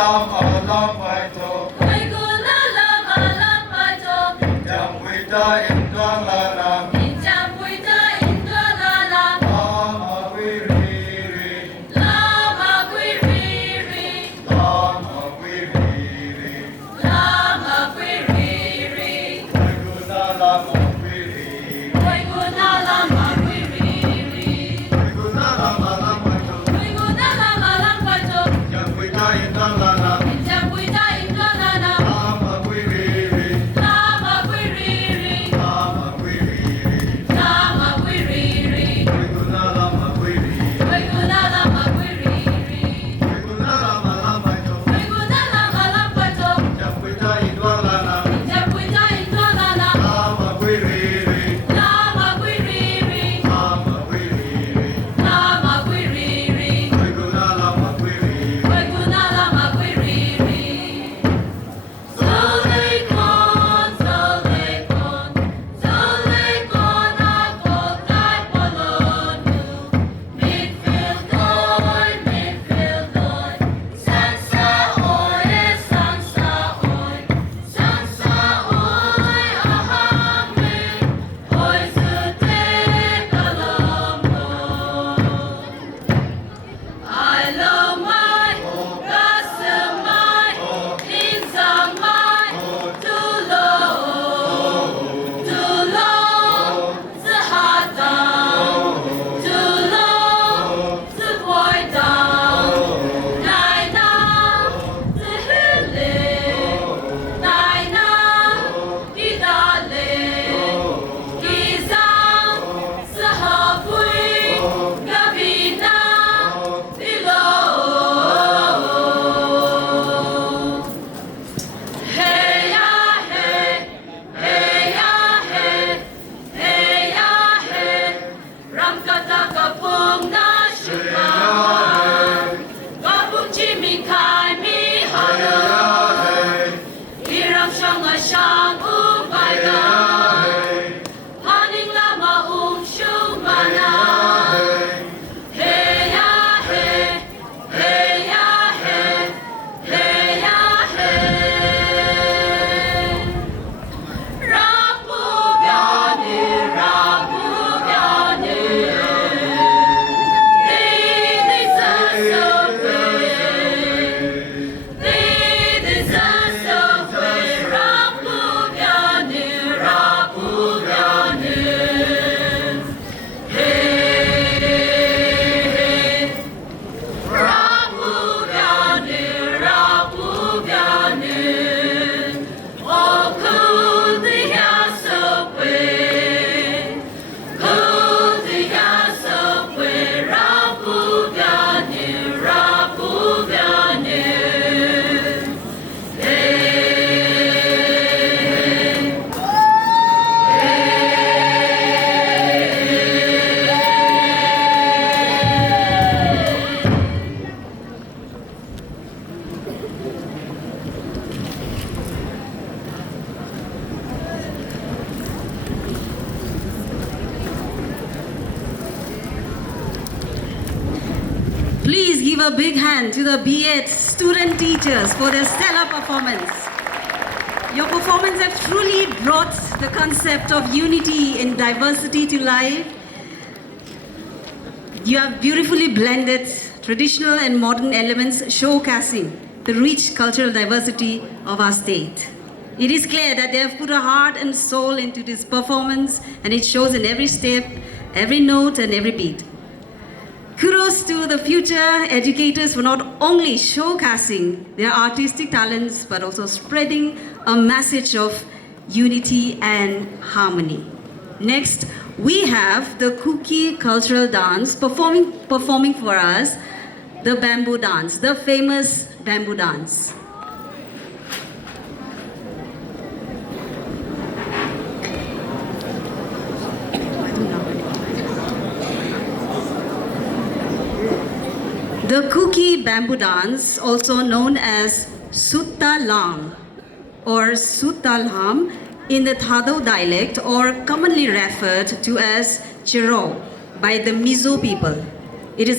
alam alam paito. Koi gun alam paito. Jam wita indang lalang. Injam puita indra lalang. Lama wiriri. Lama kwiriri. Lama wiriri. Lama kwiriri. Koi guna lama wiriri. Koi gun alam kwiriri. Koi guna lama alam paito. Koi gun alam paito. Jam wita indang lalang. Injam puita indra lalang. Lama wiriri. Lama kwiriri. Lama wiriri. Lama kwiriri. Koi guna lama wiriri. Koi gun alam kwiriri. Koi guna lama alam paito. Koi gun alam paito. Jam wita indang lalang. Injam puita indra lalang. Lama wiriri. Lama kwiriri. Lama wiriri. Lama kwiriri. Koi guna lama wiriri. Koi gun alam kwiriri. Solekon, solekon, solekon ako kay Polonu. Midfield doy, sansa oy, sansa oy, sansa oy, ahame, oy zute kalamo. I love my kasamay, insamay, tulong, tulong sa hatang, tulong sa boydang, nainang sa hiling, nainang idaling, isang sa hapoy, gabi na below. Hey ya hey, hey ya hey, hey ya hey, ramkata kapung nasyukan, kapung chiming kai mi halang, irang siyang asyang upaygan, haning lama shumanan. Hey ya hey, hey ya hey, hey ya hey. Rapu byani, they deserve Rapu byani, hey. Rapu byani, oh kudiya sopwe, Rapu byani, Please give a big hand to the B.Ed student teachers for their stellar performance. Your performance have truly brought the concept of unity in diversity to life. You have beautifully blended traditional and modern elements, showcasing the rich cultural diversity of our state. It is clear that they have put a heart and soul into this performance, and it shows in every step, every note, and every beat. Kudos to the future educators for not only showcasing their artistic talents, but also spreading a message of unity and harmony. Next, we have the Kuki cultural dance performing for us the bamboo dance, the famous bamboo dance. The Kuki bamboo dance, also known as Sutalang or Sutalham in the Thado dialect, or commonly referred to as Chiro by the Mizo people.